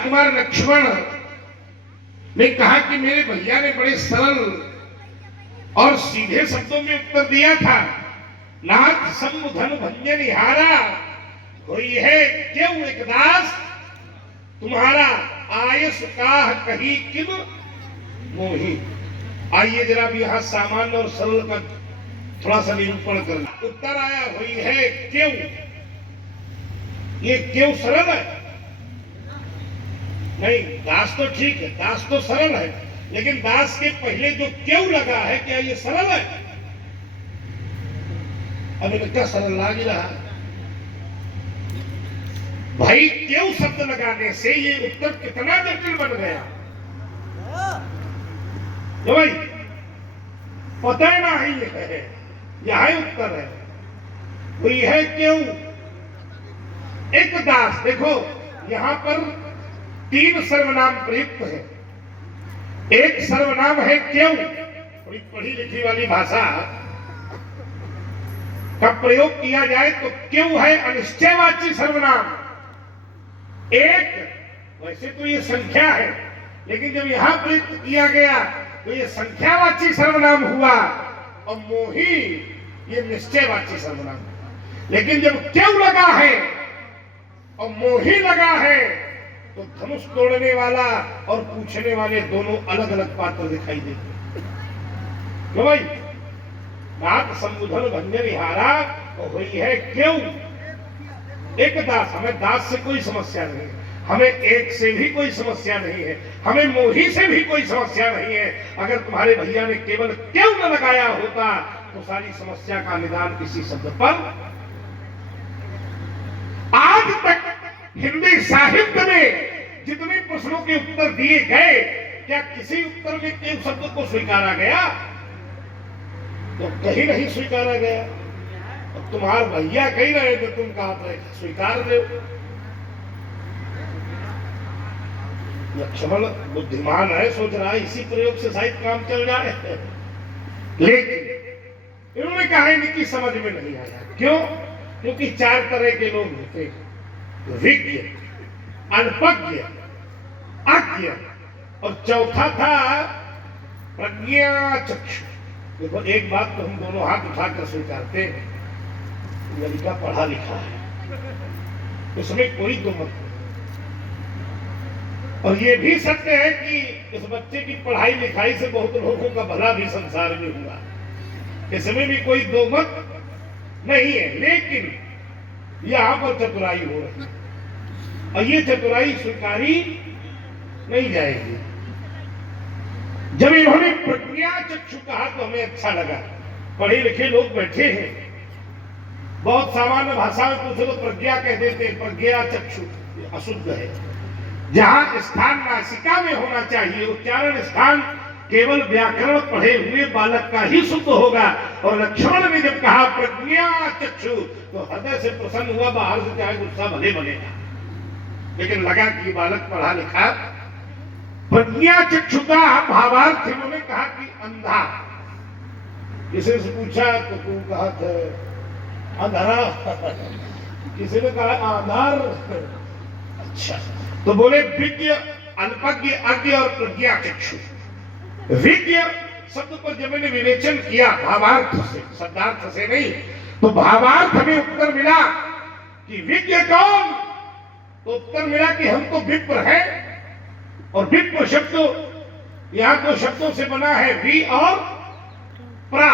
राजकुमार लक्ष्मण ने कहा कि मेरे भैया ने बड़े सरल और सीधे शब्दों में उत्तर दिया था, नाथ संबुधन भंजन हारा कोई है क्यों एक दास तुम्हारा आयस काह कही किम मोही। आइए जरा भी यहां सामान्य और सरल का थोड़ा सा निरूपण करना। उत्तर आया हुई है क्यों। ये क्यों सरल है? नहीं, दास तो ठीक है, दास तो सरल है, लेकिन दास के पहले जो क्यों लगा है, क्या ये सरल है? अब इनका सरल लाग रहा भाई। क्यों शब्द लगाने से ये उत्तर कितना जटिल बन गया तो भाई पता नहीं है। यही उत्तर है, कोई है क्यों एक दास। देखो यहां पर 3 सर्वनाम प्रयुक्त है। एक सर्वनाम है क्यों, थोड़ी पढ़ी लिखी वाली भाषा का प्रयोग किया जाए तो क्यों है अनिश्चयवाची सर्वनाम। एक वैसे तो ये संख्या है, लेकिन जब यहां प्रयुक्त किया गया तो ये संख्यावाची सर्वनाम हुआ और मोही ये निश्चयवाची सर्वनाम। लेकिन जब क्यों लगा है और मोही लगा है तो धनुष तोड़ने वाला और पूछने वाले दोनों अलग अलग पात्र दिखाई देते। क्यों भाई? नाथ संबुधन भंजन हारा तो हुई है क्यों एक दास। हमें दास से कोई समस्या नहीं है, हमें एक से भी कोई समस्या नहीं है, हमें मोही से भी कोई समस्या नहीं है। अगर तुम्हारे भैया ने केवल क्यों न लगाया होता तो सारी समस्या का निदान इसी शब्द पर। आज तक हिंदी साहित्य में जितने प्रश्नों के उत्तर दिए गए, क्या किसी उत्तर में क्यों शब्द को स्वीकारा गया? तो कहीं नहीं स्वीकारा गया। अब तुम्हारे भैया कही रहे थे, तुम कहा था स्वीकार दो। लक्ष्मण बुद्धिमान है, सोच रहा है इसी प्रयोग से शायद काम चल जाए, लेकिन इन्होंने कहा इनकी समझ में नहीं आया। क्यों? क्योंकि 4 तरह के लोग होते हैं, विज्ञ, अल्पज्ञ, अज्ञ और चौथा था प्रज्ञा चक्षु। देखो एक बात तो हम दोनों हाथ उठाकर स्वीकारते हैं, लड़का पढ़ा लिखा है, उसमें कोई दो मत नहीं। और ये भी सत्य है कि इस बच्चे की पढ़ाई लिखाई से बहुत लोगों का भला भी संसार में हुआ, इसमें भी कोई दो मत नहीं है। लेकिन यहां पर चतुराई हो रही है और ये चतुराई स्वीकारी नहीं जाएगी। जब इन्होंने प्रज्ञा चक्षु कहा तो हमें अच्छा लगा। पढ़े लिखे लोग बैठे हैं, बहुत सामान्य भाषा में पूछो तो प्रज्ञा कह देते हैं, प्रज्ञा चक्षु अशुद्ध है। जहां स्थान नासिका में होना चाहिए, उच्चारण स्थान केवल व्याकरण पढ़े हुए बालक का ही शुद्ध होगा। और लक्ष्मण ने जब कहा प्रज्ञा चक्षु तो हृदय से प्रसन्न हुआ, बाहर से चाहे गुस्सा भले बनेगा, लेकिन लगा कि बालक पढ़ा लिखा। प्रज्ञा चक्षु का भावार्थ इन्होंने कहा कि अंधा। किसी से पूछा तो तू कहा था अंधारा, किसी ने कहा आधार। अच्छा, तो बोले विज्ञ, अल्पज्ञ, अज्ञ और प्रज्ञा चक्षु। विज्ञ शब्द पर जब मैंने विवेचन किया भावार्थ से, शब्दार्थ से नहीं, तो भावार्थ में उत्तर मिला कि विज्ञ कौन, तो उत्तर मिला कि हम तो विप्र है। और विप्र शब्द यहां 2 शब्दों से बना है, वी और प्रा।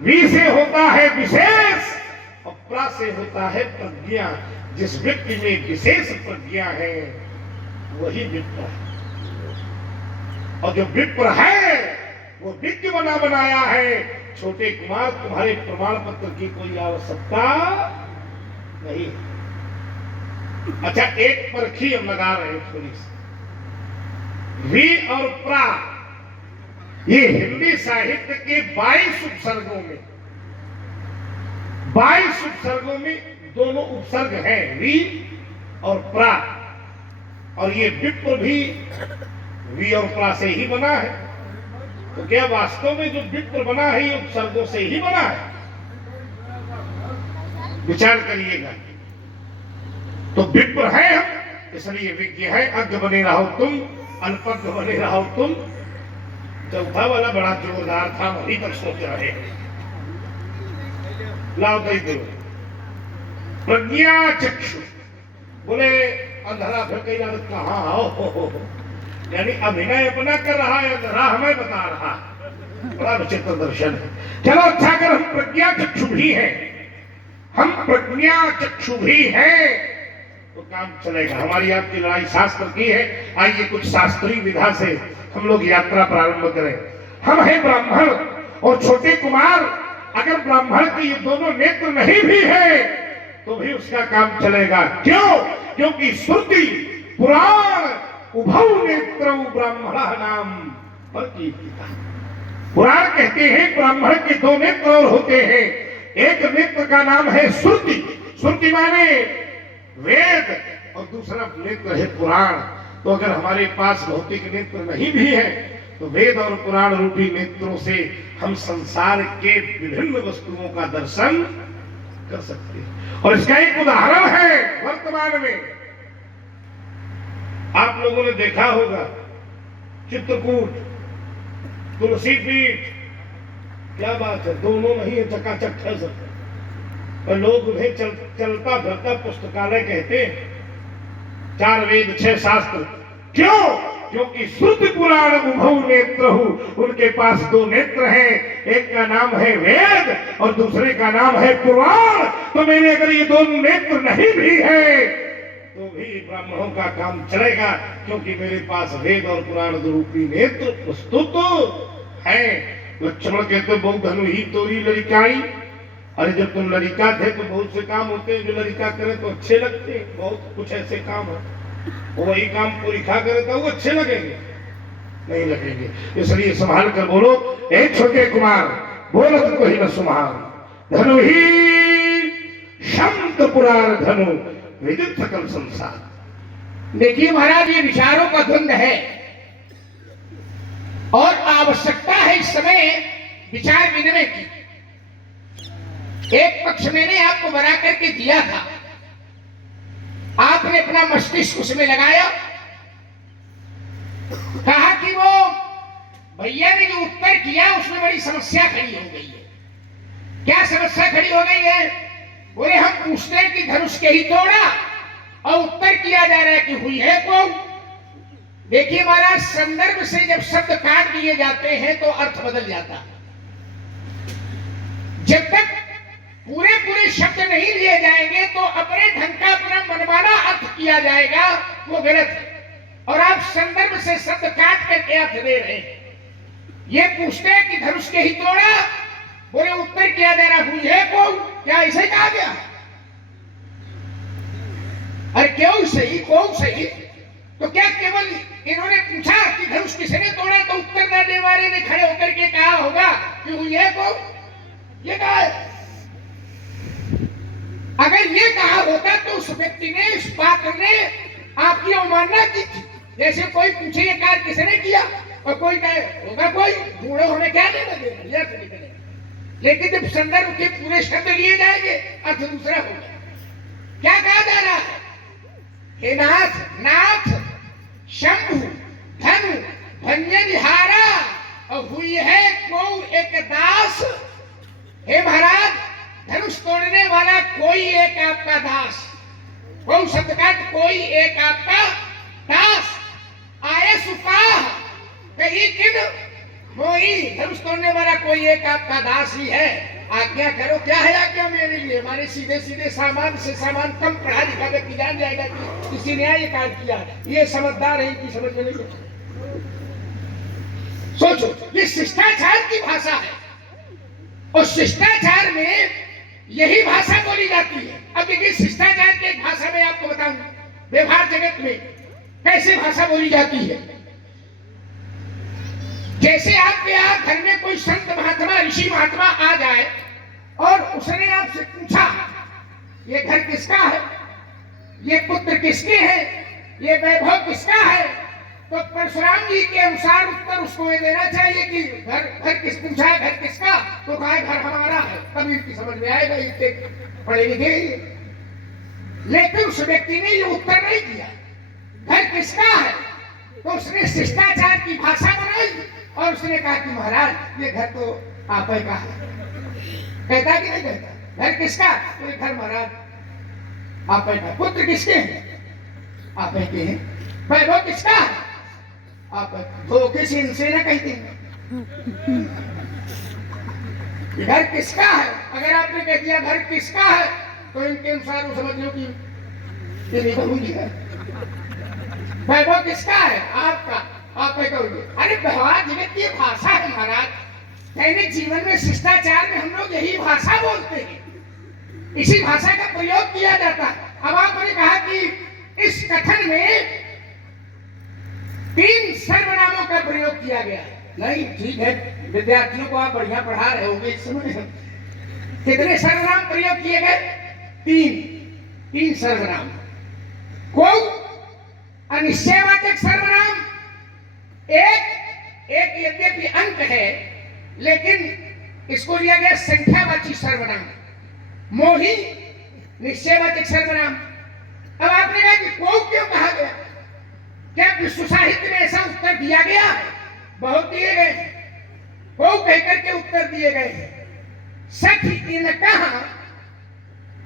वी से होता है विशेष और प्रा से होता है प्रज्ञा। जिस व्यक्ति में विशेष प्रज्ञा है वही विप्र है, और जो विप्र है वो विज्ञ बना बनाया है। छोटे कुमार, तुम्हारे प्रमाण पत्र की कोई आवश्यकता नहीं। अच्छा, एक परखी हम लगा रहे हैं थोड़ी सी। वी और प्रा ये हिंदी साहित्य के 22 उपसर्गों में, 22 उपसर्गों में दोनों उपसर्ग हैं, वी और प्रा। और ये विप्र भी वी और प्रा से ही बना है। तो क्या वास्तव में जो विप्र बना है ये उपसर्गों से ही बना है? विचार करिएगा। तो विप्र है हम, इसलिए विज्ञ है, अज्ञ बने रहो तुम, अल्पज्ञ बने रहो तुम। चौथा वाला बड़ा जोरदार था, वही तक सोच रहे हैं। लाओ दई दो। प्रज्ञा चक्षु, बोले अंधरा फिर कई रात कहा हो, यानी अभिनय अपना कर रहा है, अंधरा हमें बता रहा है। बड़ा विचित्र दर्शन है। चलो अच्छा, अगर हम प्रज्ञा चक्षु भी हैं, हम प्रज्ञा चक्षु भी हैं, तो काम चलेगा। हमारी आपकी लड़ाई शास्त्र की है। आइए कुछ शास्त्रीय विधा से हम लोग यात्रा प्रारंभ करें। हम हैं ब्राह्मण और छोटे कुमार, अगर ब्राह्मण के ये दोनों नेत्र नहीं भी है तो भी उसका काम चलेगा। क्यों? क्योंकि श्रुति पुराण उभौ नेत्रौ ब्राह्मण नाम पर कीर्तिता। पुराण कहते हैं ब्राह्मण के दो नेत्र और होते हैं। एक नेत्र का नाम है श्रुति, श्रुति माने वेद, और दूसरा नेत्र है पुराण। तो अगर हमारे पास भौतिक नेत्र नहीं भी है तो वेद और पुराण रूपी नेत्रों से हम संसार के विभिन्न वस्तुओं का दर्शन कर सकते हैं। और इसका एक उदाहरण है वर्तमान में, आप लोगों ने देखा होगा चित्रकूट, तुलसी पीठ, क्या बात है, दोनों नहीं है, चकाचक है सब। और लोग उन्हें चलता फिरता पुस्तकालय कहते हैं। 4 वेद 6 शास्त्र। क्यों? क्योंकि श्रुति पुराण उभौ नेत्रहु, उनके पास 2 नेत्र हैं, एक का नाम है वेद और दूसरे का नाम है पुराण। तो मैंने अगर ये 2 नेत्र नहीं भी है तो भी ब्राह्मणों का काम चलेगा, क्योंकि मेरे पास वेद और पुराण रूपी नेत्र प्रस्तुत है। लक्ष्मण कहते बहुत धनु ही तोरी लड़िकाई। अरे जब तुम लड़िका थे तो बहुत से काम होते हैं जो लड़िका करे तो अच्छे लगते हैं, बहुत कुछ ऐसे काम है, वही काम पूरी खा करे तो वो अच्छे लगेंगे, नहीं लगेंगे। इसलिए संभाल कर बोलो, एक छोटे कुमार बोलत को ही न सुमार, धनु ही शंत पुराण धनु विदित सकल संसार। देखिए महाराज, ये विचारों का द्वंद है और आवश्यकता है इस समय विचार विनिमय की। एक पक्ष मैंने आपको बना करके दिया था, आपने अपना मस्तिष्क उसमें लगाया, कहा कि वो भैया ने जो उत्तर किया उसमें बड़ी समस्या खड़ी हो गई है। क्या समस्या खड़ी हो गई है? बोले हम पूछते हैं कि धनुष के ही तोड़ा, और उत्तर किया जा रहा है कि हुई है कौन। देखिए महाराज, संदर्भ से जब शब्द काट दिए जाते हैं तो अर्थ बदल जाता। जब तक पूरे पूरे शब्द नहीं लिए जाएंगे तो अपने ढंग का अपना मनमाना अर्थ किया जाएगा, वो गलत है। और आप संदर्भ से शब्द काट करके अर्थ दे रहे हैं। ये पूछते हैं कि धनुष के ही तोड़ा, बोले उत्तर किया जा रहा हुई है कौन। क्या ऐसे कहा गया? अरे क्यों सही, कौन सही? तो क्या केवल इन्होंने पूछा कि धनुष किसने तोड़ा तो उत्तर देने वाले ने खड़े होकर के कहा होगा कि हुई है कौन? ये कहा है। अगर ये कहा होता तो उस व्यक्ति ने, इस पात्र ने आपकी अवमानना की थी। जैसे कोई पूछे ये कार्य किसने किया और कोई कहे होगा कोई, बूढ़े हमें क्या देना देना, यह निकले। लेकिन जब संदर्भ के पूरे शब्द लिए जाएंगे अर्थ दूसरा होगा। क्या कहा जा रहा है? हे नाथ, नाथ शंभु धनु भंजनहारा, और हुई है को एक दास। हे महाराज, धनुष तोड़ने वाला कोई एक आपका दास, कौन शब्द का कोई एक आपका दास। आए सुपाह कहीं किन मोई, धनुष तोड़ने वाला कोई एक आपका दास ही है। आज्ञा करो। क्या है आज्ञा मेरे लिए? हमारे सीधे सीधे सामान से सामान कम पढ़ा लिखा व्यक्ति जान जाएगा कि किसी ने ये कार्य किया, ये समझदार है कि समझ में नहीं। सोचो, ये शिष्टाचार की भाषा है और शिष्टाचार में यही भाषा बोली जाती है। अब देखिए, शिष्टाचार की एक भाषा में आपको बताऊं, व्यवहार जगत में कैसे भाषा बोली जाती है। जैसे आपके यहाँ घर में कोई संत महात्मा, ऋषि महात्मा आ जाए और उसने आपसे पूछा ये घर किसका है, ये पुत्र किसके हैं, ये वैभव किसका है, तो परशुराम जी के अनुसार उत्तर उसको ये देना चाहिए कि घर किस पूछा है, घर किसका, तो कहा घर हमारा है। तभी इसकी समझ में आएगा, इतने पढ़े लिखे। लेकिन उस व्यक्ति ने ये उत्तर नहीं दिया। किसका है? तो उसने शिष्टाचार की भाषा बनाई और उसने कहा कि महाराज ये घर तो आप ही का है। कहता कि नहीं कहता? घर किसका? तो ये घर महाराज आप ही का। पुत्र किसके हैं? आप ही के हैं। वैभव किसका है? आप धोखे से इनसे ना कहते हैं। घर किसका है? अगर आपने कह दिया घर किसका है तो इनके अनुसार वो समझ लो कि ये नहीं करूंगी है। वैभव किसका है? आपका। आप कहोगे अरे व्यवहार जगत की भाषा है महाराज। दैनिक जीवन में शिष्टाचार में हम लोग यही भाषा बोलते हैं, इसी भाषा का प्रयोग किया जाता है। अब आपने कहा कि इस कथन में 3 सर्वनामों का प्रयोग किया गया है। नहीं ठीक है, विद्यार्थियों को आप बढ़िया पढ़ा रहे होंगे इस समय। कितने सर्वनाम प्रयोग किए गए? 3 सर्वनाम। को अनिश्चयवाचक सर्वनाम एक यद्यपि अंक है लेकिन इसको लिया गया संख्यावाची सर्वनाम। मोही निश्चयवाचक सर्वनाम। अब आपने कहा कि को क्यों कहा गया? क्या विश्व साहित्य में ऐसा उत्तर दिया गया? बहुत दिए गए, को कहकर के उत्तर दिए गए हैं। सखी इन कहा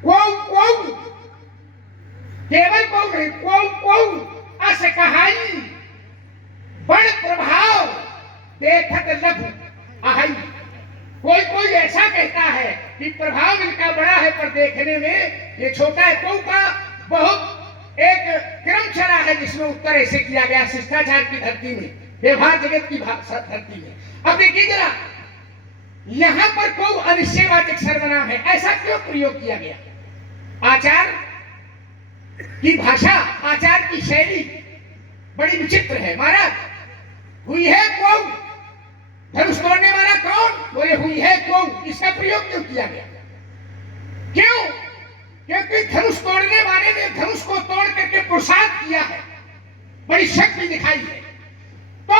को केवल को नहीं, को अस कहाई बड़ प्रभाव देखत लघु आई। कोई ऐसा कहता है कि प्रभाव इनका बड़ा है पर देखने में ये छोटा है। को का बहुत एक क्रम चला है जिसमें उत्तर ऐसे किया गया शिष्टाचार की धरती में, व्यवहार जगत की धरती में। अब देखिए जरा, यहां पर को अनिश्चयवाचक सर्वनाम है, ऐसा क्यों प्रयोग किया गया? आचार की भाषा, आचार की शैली बड़ी विचित्र है महाराज। हुई है को, धनुष तोड़ने वाला कौन? बोले हुई है को। इसका प्रयोग क्यों किया गया? क्यों? क्योंकि धनुष तोड़ने वाले ने धनुष को तोड़ करके पुरुषार्थ किया है, बड़ी शक्ति दिखाई है। तो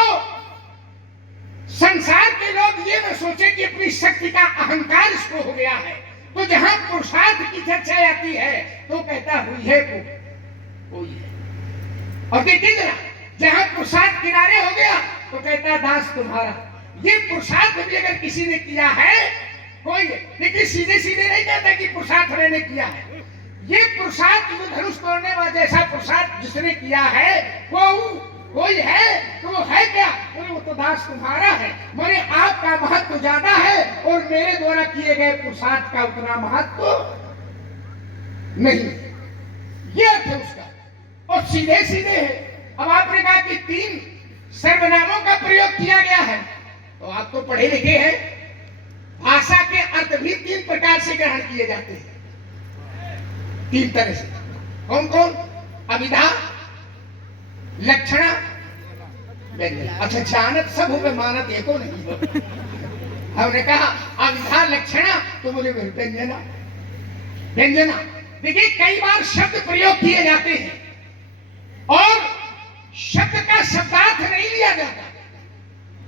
संसार के लोग ये न सोचे कि अपनी शक्ति का अहंकार इसको हो गया है, तो जहां पुरुषार्थ की चर्चा आती है तो कहता हुई है कोई है। और देखिए जरा, जहां पुरुषार्थ किनारे हो गया तो कहता दास तुम्हारा। ये पुरुषार्थ भी अगर किसी ने किया है कोई, लेकिन सीधे सीधे नहीं कहता कि पुरुषार्थ मैंने किया है। ये पुरुषार्थ जो धनुष तोड़ने वाला जैसा पुरुषार्थ जिसने किया है वो कोई है, तो वो है क्या? वो तो दास तुम्हारा है। माने आपका महत्व ज्यादा है और मेरे द्वारा किए गए पुरुषार्थ का उतना महत्व नहीं। ये अर्थ है उसका, और सीधे सीधे है। अब आपने कहा कि 3 सर्वनामों का प्रयोग किया गया है, तो आप तो पढ़े लिखे हैं, भाषा के अर्थ भी 3 प्रकार से ग्रहण किए जाते हैं, 3 तरह से। कौन कौन? अभिधा, लक्षणा, व्यंजना। अच्छा, जानत सब हो गए, मानत एको नहीं हो। हमने कहा अभिधा लक्षणा तो बोले व्यंजना। व्यंजना देखिए, कई बार शब्द प्रयोग किए जाते हैं और शब्द का शब्दार्थ नहीं लिया जाता,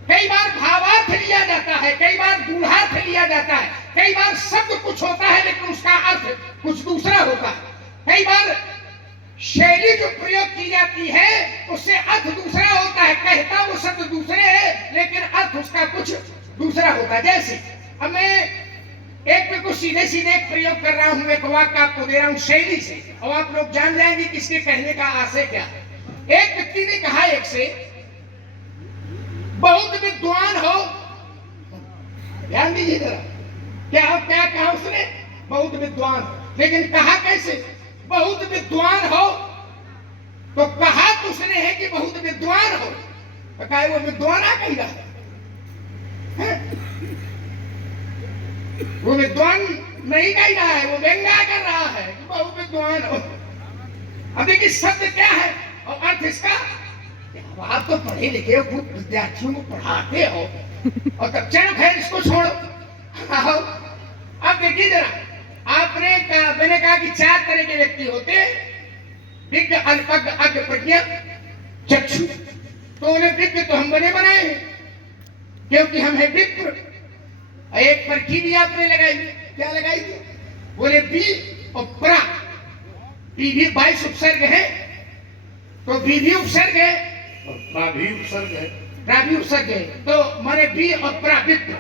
कई बार भावार्थ लिया जाता है, कई बार गूढ़ार्थ लिया जाता है, कई बार शब्द कुछ होता है लेकिन उसका अर्थ कुछ दूसरा होता है। कई बार शैली जो प्रयोग की जाती है उससे अर्थ दूसरा होता है, कहता वो शब्द दूसरे है लेकिन अर्थ उसका कुछ दूसरा होता है। जैसे अब मैं एक पे कुछ सीधे सीधे प्रयोग कर रहा हूं, एक वाक्य आपको दे रहा हूं शैली से, और आप लोग जान जाएंगे कि इसके कहने का आशय क्या है। एक व्यक्ति ने कहा एक से, बहुत विद्वान हो। ध्यान दीजिए जरा, क्या कहा उसने? बहुत विद्वान। लेकिन कहा कैसे? बहुत विद्वान हो। तो कहा तो उसने है कि बहुत विद्वान हो, तो कहा वो विद्वाना कह रहा है, वो विद्वान नहीं कह रहा है, वो व्यंग्या कर रहा है कि बहुत विद्वान हो। अब देखिए शब्द क्या है और अर्थ इसका। आप तो पढ़े लिखे हो, खुद विद्यार्थियों को पढ़ाते हो, और तब चलो खैर इसको छोड़ो। अब देखिए जरा, मैंने कहा कि 4 तरह के व्यक्ति होते हैं, विज्ञ, अल्पज्ञ, अज्ञ, प्रज्ञ, चक्षु। तो उन्हें विज्ञ तो हम बने बनाए हैं क्योंकि हम है विप्र। एक परखी भी आपने लगाई, क्या लगाई थी? बोले बी और प्रा, पी भी 22 उपसर्ग है, तो बी भी उपसर्ग है और प्रा भी उपसर्ग है। प्रा भी उपसर्ग है, तो माने बी और प्रा विप्र,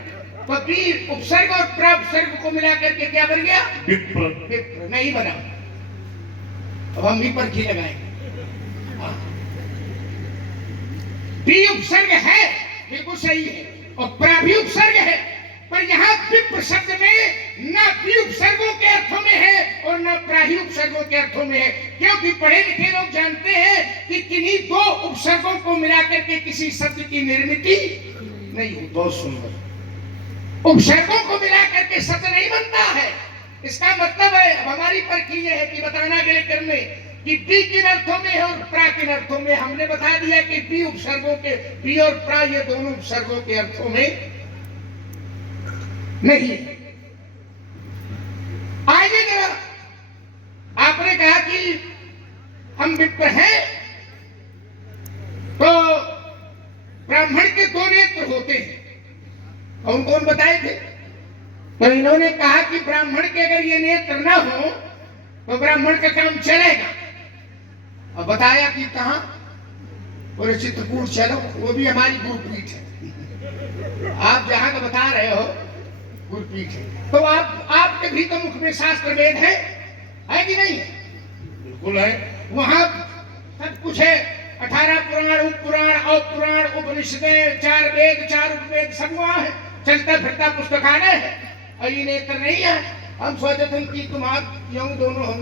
तो बी उपसर्ग और प्रा उपसर्ग को मिला करके क्या बन गया? विप्र। विप्र नहीं बना। अब हम भी पर की लगाएंगे। बी उपसर्ग है, बिल्कुल सही है, और प्रा भी उपसर्ग है, पर यहाँ विप्र शब्द में न बी उपसर्गों के अर्थों में है और न प्राही उपसर्गों के अर्थों में है, क्योंकि पढ़े लिखे लोग जानते हैं कि किन्हीं दो उपसर्गों को मिलाकर के किसी शब्द की निर्मित नहीं होती। बहुत सुंदर। उपसर्गों को मिलाकर के शब्द नहीं बनता है। इसका मतलब है, अब हमारी परखी ये है कि बताना अगले क्रम में कि बी किन अर्थों में है और प्रा किन अर्थों में। हमने बता दिया कि बी उपसर्गों के, बी और प्रा ये दोनों उपसर्गों के अर्थों में नहीं। आगे जरा, आपने कहा कि हम विप्र हैं, तो ब्राह्मण के दो नेत्र होते हैं, कौन कौन बताए थे? तो इन्होंने कहा कि ब्राह्मण के अगर ये नेत्र ना हो तो ब्राह्मण का काम चलेगा। अब बताया कि कहां? बोले चित्रकूट चलो, वो भी हमारी गुरुपीठ है। आप जहां का बता रहे हो गुरुपीठ है, तो आपके भी तो मुख में शास्त्र वेद है कि नहीं? बिल्कुल है। वहां सब कुछ है, 18 पुराण, उप पुराण, अपुराण, उपनिषदें, 4 वेद, 4 उपवेद, सब वहां है। चलता फिरता पुस्तकालय है, और ये नेत्र नहीं है। हम सोचते थे कि तुम आप यूं दोनों हम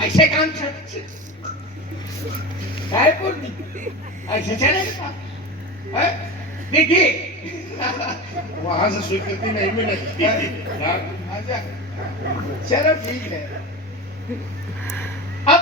ऐसे काम चलते, ऐसे चलेगा। देखिए वहां से स्वीकृति नहीं मिलेगी। अच्छा, चलो ठीक है। अब